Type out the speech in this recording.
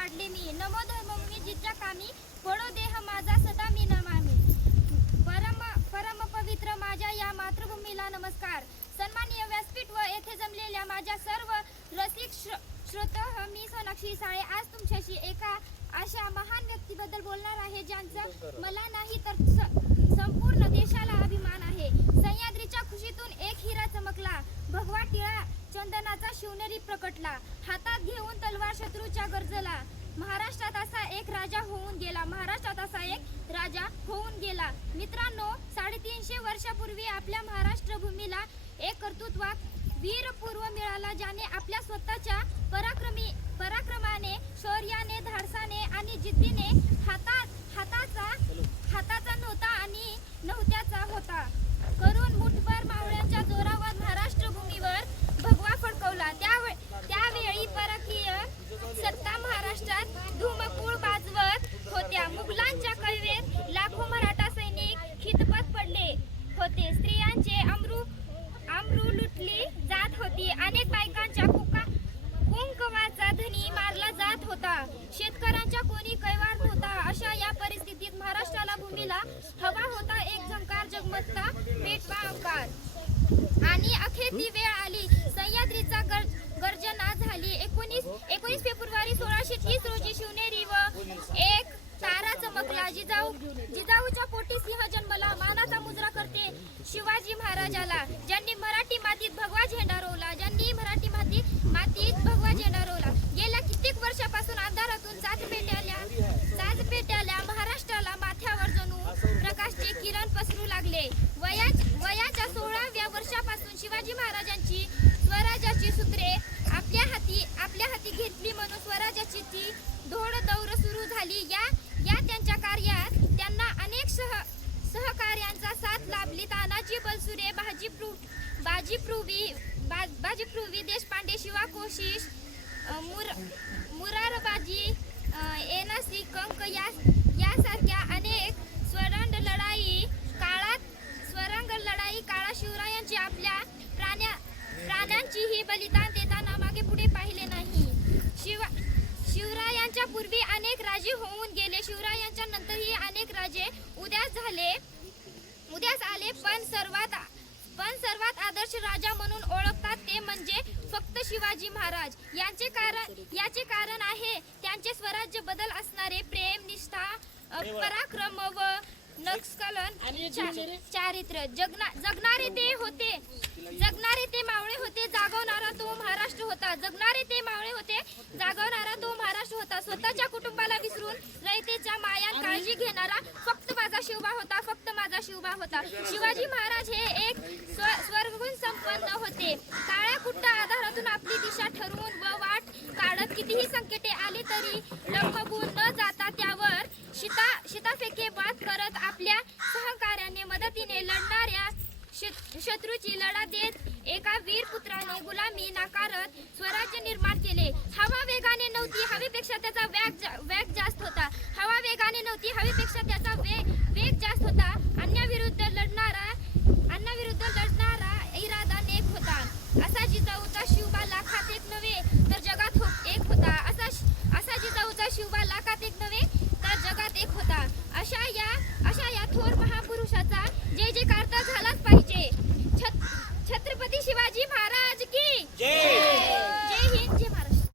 वाढले मी. नमो धर्मभूमी जिच्या कामी. पडो देह माझा सदा मी नमामी परम परम पवित्र माझ्या या मातृभूमीला नमस्कार. सन्माननीय व्यासपीठ व येथे जमलेल्या माझ्या सर्व रसिक श्र श्रोत मी सोनाक्षी साळे. आज तुमच्याशी एका अशा महान व्यक्तीबद्दल बोलणार आहे ज्यांचा मला नाही तर गाजला महाराष्ट्रात असा एक राजा होऊन गेला. महाराष्ट्रात असा एक राजा होऊन गेला. मित्रांनो साडेतीनशे वर्षापूर्वी आपल्या महाराष्ट्र भूमीला एक कर्तृत्वात वीरपूर्व मिळाला ज्याने आपल्या स्वतःच्या पराक धनी मारला जात होता. शेतकऱ्यांच्या कोणी कैवार नव्हता. अशा या परिस्थितीत महाराष्ट्राला भूमीला हवा होता. एक झंकार जगमतचा पेटवा अंकार आणि अखेर ती वेळ आली. सह्याद्रीचा गर गर्जना झाली. एकोणीस एकोणीस फेब्रुवारी सोळाशे तीस रोजी शिवनेरी व एक तारा चमकला. जिजाऊ जिजाऊच्या पोटी सिंह जन्मला. मानाचा मुजरा करते शिवाजी महाराजाला. लागले. वया वयाच्या सोळाव्या वर्षापासून शिवाजी महाराजांची स्वराज्याची सूत्रे आपल्या हाती आपल्या हाती घेतली म्हणून स्वराज्याची ती धोड दौर सुरू झाली. या या त्यांच्या कार्यात त्यांना अनेक सह सहकार्यांचा साथ लाभली. तानाजी बलसुरे बाजी प्रू बाजी प्रुवी बा, बाजी प्रुवी देशपांडे शिवा कोशिश मुर मुरारबाजी एनासी कंक या अनेक राजे उद्यास झाले. उद्यास आले पण सर्वात पण सर्वात आदर्श राजा म्हणून ओळखतात ते म्हणजे फक्त शिवाजी महाराज. यांचे कारण याचे कारण आहे त्यांचे स्वराज्य बदल असणारे प्रेम निष्ठा पराक्रम व नक्सलन चा- चारित्र्य. जगना जगणारे ते होते. जगणारे ते मावळे होते जागवणारा तो महाराष्ट्र होता. जगणारे ते मावळे होते जागवणारा तो महाराष्ट्र होता. स्वतःच्या कुटुंबाला विसरून रयतेच्या मायात काळजी घेणारा फक्त माझा शिवबा होता फक्त माझा शिवबा होता. शिवाजी महाराज हे एक स्व स्वर्गुण संपन्न होते. काळ्या कुट्ट आधारातून आपली दिशा ठरवून व वाट काढत कितीही संकटे आली तरी लंबगून न जाता त्यावर शिता शिताफेके बात करत आपल्या सहकार्याने मदतीने लढणाऱ्या शत- शत्रूची लढा देत एका वीर पुत्राने गुलामी नाकारत स्वराज्य निर्माण केले. हवा हवेपेक्षा त्याचा वेग वेग जास्त होता. हवा वेगाने नव्हती हवेपेक्षा त्याचा वेग वेग जास्त होता. अन्याविरुद्ध लढणारा अन्याविरुद्ध लढणारा इरादा नेक होता. असा जिजाऊचा शिवबा लाखात एक नव्हे तर जगात हो एक होता. असा असा जिजाऊचा शिवबा लाखात एक नव्हे तर जगात एक होता. अशा या अशा या थोर महापुरुषाचा जे जे कार्ता झालाच पाहिजे.